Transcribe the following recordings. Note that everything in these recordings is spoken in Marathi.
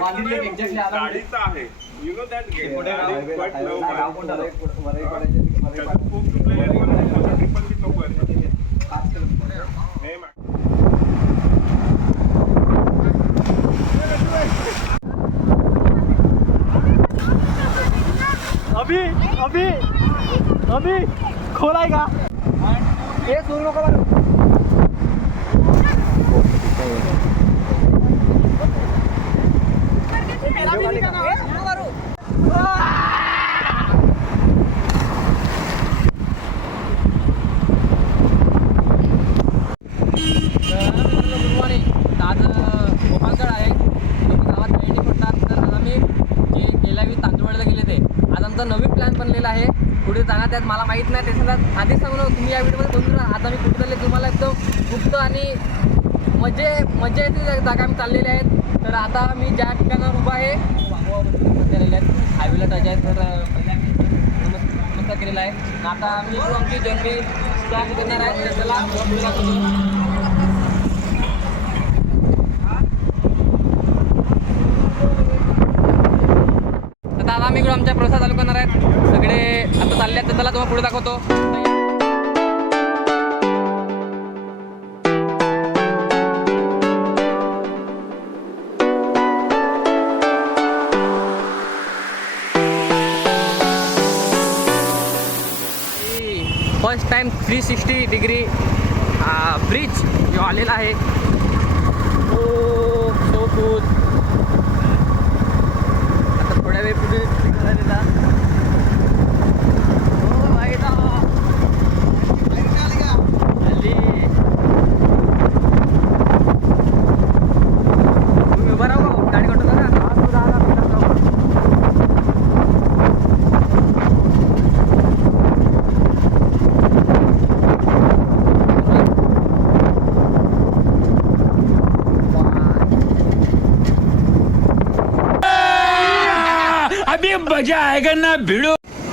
गाडीचं आहे. यु नो दॅट गेट कुठे गाव? गाडी quite low नाही, गाव आहे. कोणतं नवीन प्लॅन बनलेला आहे पुढे जाणार त्यात मला माहीत नाही त्याच्यात आधीच सांगू तुम्ही या व्हिडिओमध्ये बघून राहा आज आम्ही कुठे चालले तुम्हाला एकदम गुप्त आणि मजे मजा येते जागा आम्ही चाललेले आहेत तर आता मी ज्या ठिकाणावर उभा आहे आहेत हायवेला टच आहे तर आम्ही नमस्कार केलेला आहे. आता आम्ही आमची जर्नी. स्टार्ट करणार आहे तर चला आता आम्ही इकडे आमच्या प्रसाद चालू करणार आहेत. सगळे आता चालले आहेत त्याला तुम्हाला पुढे दाखवतो. थ्री सिक्स्टी डिग्री ब्रिज जो आलेला आहे. तो सो गुड आता थोड्या वेळ पुढे निघालेला हो, आईला. आली. तुम्ही उभा राहा हो, गाडी कंट्रोल करा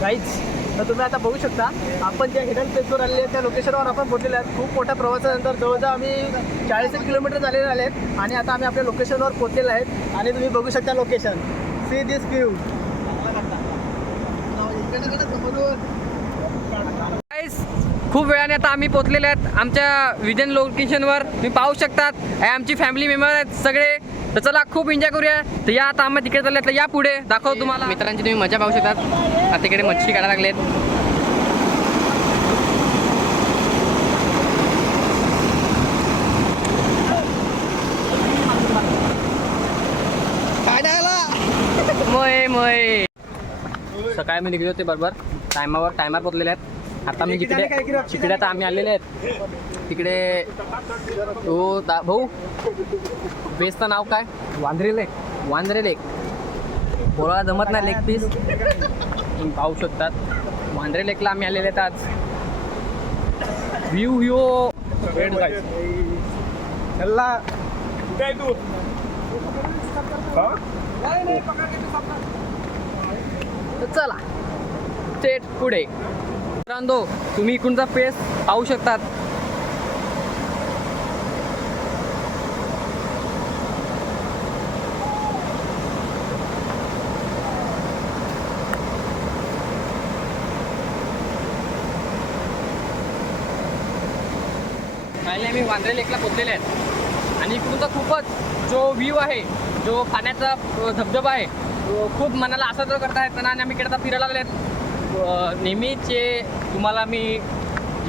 काहीच तर तुम्ही आता बघू शकता आपण ज्या हिडन प्लेसवर आलेले आहेत त्या लोकेशनवर आपण पोहोचलेले आहेत. खूप मोठ्या प्रवासानंतर जवळजवळ आम्ही चाळीस एक किलोमीटर झालेले आले आहेत आणि आता आम्ही आपल्या लोकेशनवर पोहोचलेले आहेत. आणि तुम्ही बघू शकता लोकेशन सी दिस व्ह्यू खूप वेळाने आता आम्ही पोहोचलेले आहेत. आमच्या विजन लोकेशनवर तुम्ही पाहू शकतात. आमची फॅमिली मेंबर आहेत सगळे. तर चला खूप एन्जॉय करूया. तर या आता आम्ही तिकडे चालले तर या पुढे दाखव तुम्हाला. मित्रांची तुम्ही मजा पाहू शकतात. आता तिकडे मच्छी काढायला लागलेत. मय मय. सकाळी मी निघले होते बरोबर. टायमावर टायमावर पोचलेले आहेत. आता मी जिकडे तिकडे आता आम्ही आलेले आहेत तिकडे तो दा भाऊ बेसचं नाव काय? वांद्रे लेक. वांद्रे लेक. बोलायला जमत नाही लेग पीस. तुम्ही पाहू शकतात. वांद्रे लेकला आम्ही आलेले आहेत आज. व्ह्यू ह्यो कुठे आहे तू? हा? चला. थेट पुढे. मित्रांनो तुम्ही इकडूनचा पेस पाहू शकतात. पहिले आम्ही वांद्रे लेकला पोचलेले आहेत. आणि इकडूनचा खूपच जो व्ह्यू आहे जो पाण्याचा धबधबा आहे तो खूप मनाला आसाद करता येत आणि आम्ही इकडे फिरायला लागले आहेत नेहमीचे तुम्हाला मी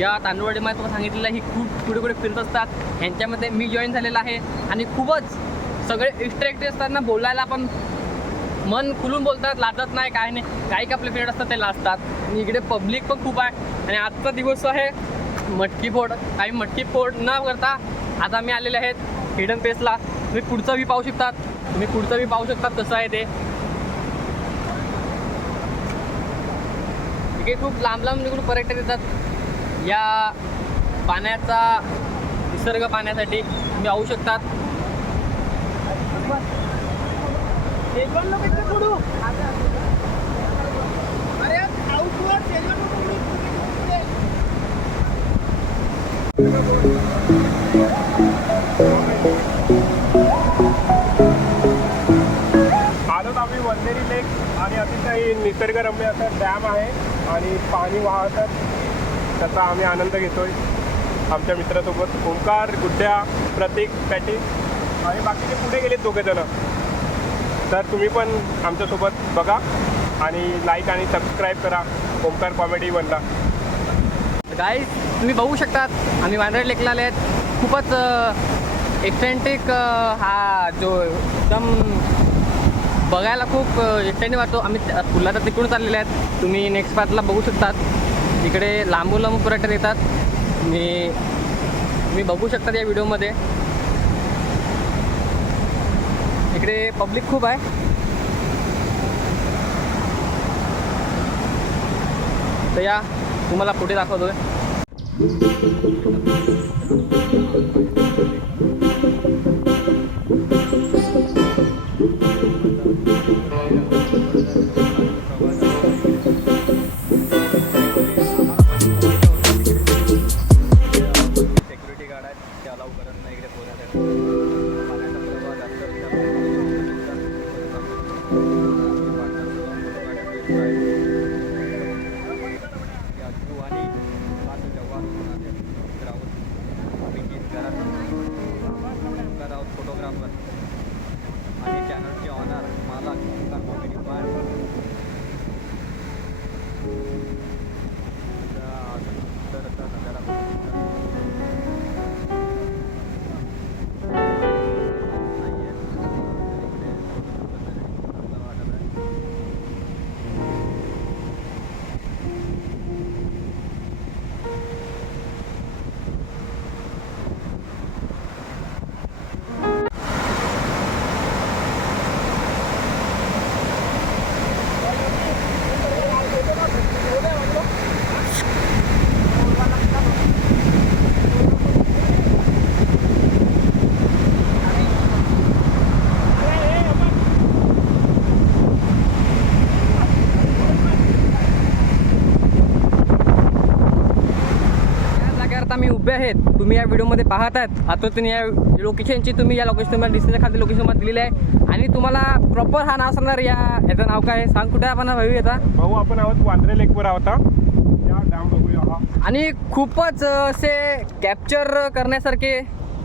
या तांदूळवाडीमध्ये तुम्हाला सांगितलेलं आहे ही खूप पुढे पुढे फिरत असतात. ह्यांच्यामध्ये मी जॉईन झालेला आहे. आणि खूपच सगळे एक्स्ट्रा असतात ना बोलायला पण मन खुलून बोलतात लाजत नाही काय नाही. काही आपले फ्रेंड असतात ते लाजतात. आणि इकडे पब्लिक पण खूप आहे. आणि आजचा दिवस आहे मटकी फोड. काही मटकी फोड न करता आता आम्ही आलेले आहेत हिडन प्लेसला तुम्ही पुढचं बी पाहू शकतात. तुम्ही पुढचं बी पाहू शकतात कसं आहे ते. इकडे खूप लांब लांब निघून पर्यटक येतात. या पाण्याचा निसर्ग पाण्यासाठी तुम्ही आवू शकतात. अतिशय निसर्गरम्य असं डॅम आहे आणि पाणी वाहतात. त्याचा आम्ही आनंद घेतोय. आमच्या मित्रासोबत ओंकार गुड्ड्या प्रतीक पॅटी आणि बाकीचे पुढे गेलेत दोघे जण. तर तुम्ही पण आमच्यासोबत बघा आणि लाईक आणि सबस्क्राईब करा. ओंकार कॉमेडी बनला. गाईज तुम्ही बघू शकतात आम्ही वांद्रे लेकला आले आहेत खूपच एक्सेंट्रिक हा जो एकदम बघायला खूप एकट्याने वाटतो आम्ही पुला तर तिकडून चाललेले आहेत. तुम्ही नेक्स्ट पार्टला बघू शकतात. इकडे लांबून लांबून पर्यटक येतात. मी तुम्ही बघू शकतात या व्हिडिओमध्ये. इकडे पब्लिक खूप आहे. तर या तुम्हाला पुढे दाखवतोय. आहेत. तुम्ही या व्हिडिओमध्ये पाहत आहेत आता तुम्ही या लोकेशनची तुम्ही या लोकेशन तुम्हाला खाली लोकेशनमध्ये दिलेली आहे. आणि तुम्हाला प्रॉपर हा नाव सांगणार या याचं नाव काय? सांग कुठे आपण भावी येता भाऊ आपण आहोत वांद्रे लेकवर आहोत आणि खूपच असे कॅप्चर करण्यासारखे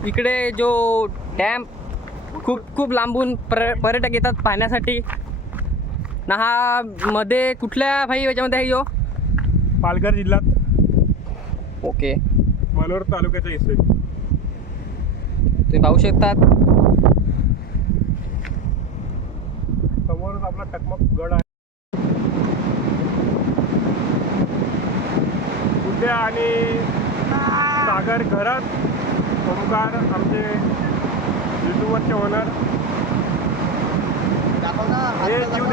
इकडे जो डॅम खूप खूप लांबून पर पर्यटक येतात पाहण्यासाठी. ना हा मध्ये कुठल्या भाई याच्यामध्ये आहे यो? पालघर जिल्ह्यात. ओके मनोर तालुक्याचा हिस्से तुम्ही पाहू शकतात. समोरच आपला टकमक गड आहे. उद्या आणि सागर घरात ओंकार आमचे युट्यूबवरचे ओनर हे जीव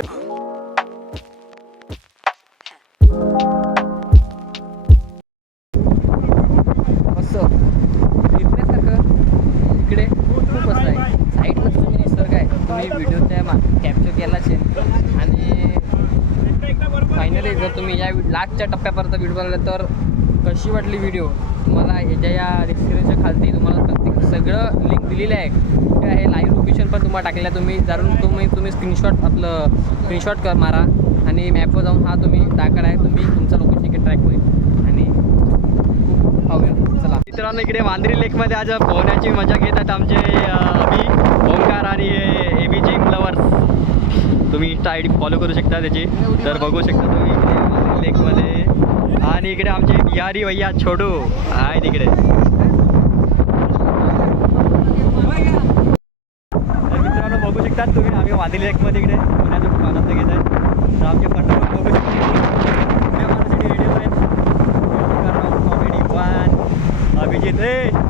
वगैरे जर तुम्ही या लास्टच्या टप्प्यापर्यंत व्हिडिओ बनवला तर कशी वाटली व्हिडिओ तुम्हाला ह्याच्या या डिस्क्रिप्शनच्या खालती तुम्हाला प्रत्येक सगळं लिंक दिलेलं आहे. ते आहे लाईव्ह लोकेशन पण तुम्हाला टाकलेलं आहे. तुम्ही जरूर तुम्ही तुम्ही स्क्रीनशॉट आपलं स्क्रीनशॉट कर मारा. आणि मॅपवर जाऊन हा तुम्ही टाकड आहे. तुम्ही तुमचं लोकेशन इकडे ट्रॅक होईल आणि खूप पाहूया. चला. मित्रांनो इकडे वांद्री लेकमध्ये आज पोहण्याची मजा घेत आहेत आमचे अभि ओंकार आणि ए बी जिम लवर्स तुम्ही इंस्टा आय डी फॉलो करू शकता त्याची. तर बघू शकता तुम्ही लेकमध्ये आणि इकडे आमचे यारी भैया छोडू आहे तिकडे मित्रांनो बघू शकता तुम्ही आम्ही वांद्री लेकमध्ये इकडे. पुण्याचा खूप आनंद घेत आहे. तर आमचे फंड बघू शकता. पुढे आहेत कॉमेडी वन अभिजित हे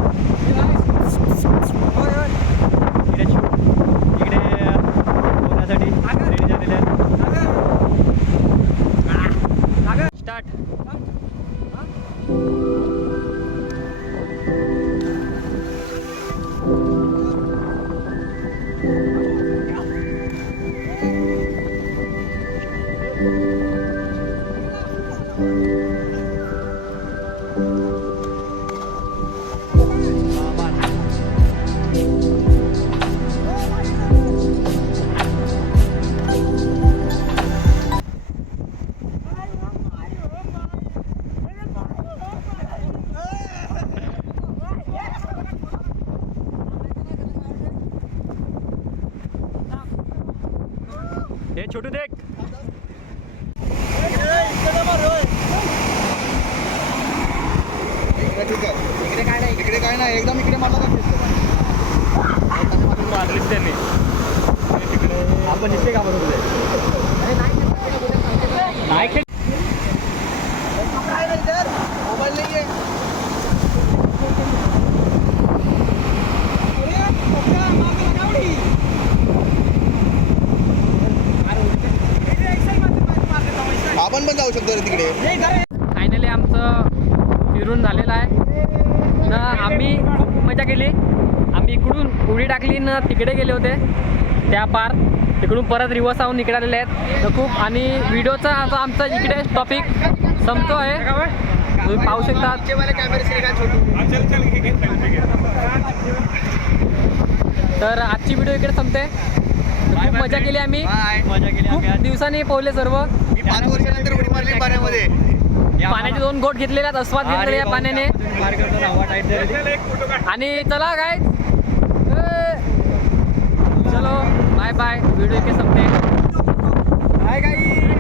छोटू देख. इकडे काय नाही इकडे काय नाही एकदम इकडे मारला त्यांनी आपण इथे का बरोबर आपण पण जाऊ शकतो रे तिकडे. फायनली आमचं फिरून झालेलं आहे. ना आम्ही खूप मजा केली. आम्ही इकडून उडी टाकली न तिकडे गेले होते. त्या पार. तिकडून परत रिवर्स आहोत इकडे आलेले आहेत. तर खूप आणि व्हिडिओचा आता आमचा इकडे टॉपिक संपतो आहे. तुम्ही पाहू शकता. तर आजची व्हिडिओ इकडे संपते. खूप मजा केली आम्ही. बाय मजा केली खूप. दिवसांनी पोहले सर्व. मी पाच वर्षानंतर उडी मारली पाण्यामध्ये. पाण्याचे दोन गोट घेतलेले आहेत आस्वाद घेतलेले या पाण्याने. आणि चला काय चलो बाय बाय व्हिडिओ इथे संपते. काय काही